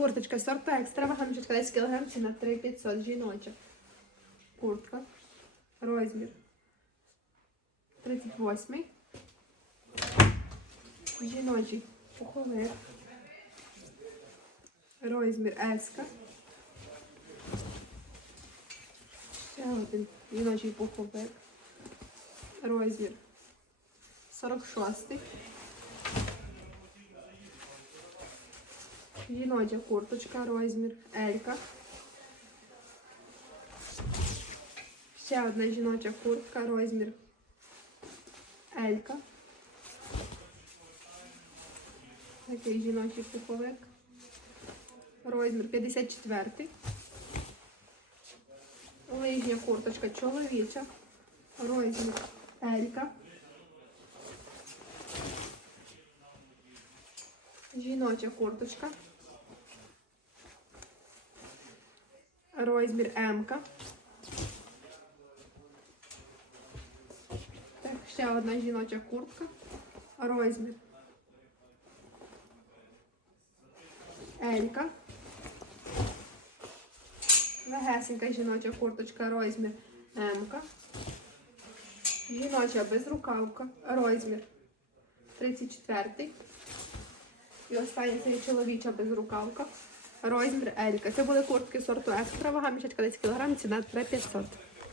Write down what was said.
Курточка сорту екстра, вага мішечка 10 кг, ціна 3500, жіноча. Куртка. Розмір. 38. Жіночий пуховик. Розмір еска. Ще один жіночий пуховик. Розмір 46. Жіноча курточка, розмір Елька. Ще одна жіноча куртка, розмір Елька. Такий жіночий пуховик. Розмір 54. Лижня курточка чоловіча. Розмір Елька. Жіноча курточка. Розмір М. Так, ще одна жіноча куртка. Розмір. Елька. Легесенька жіноча курточка, розмір М. Жіноча безрукавка, розмір 34. І остання це чоловіча безрукавка. Розмір Елька. Це були куртки сорту екстра, вага мішечка 10 кг, ціна 3500.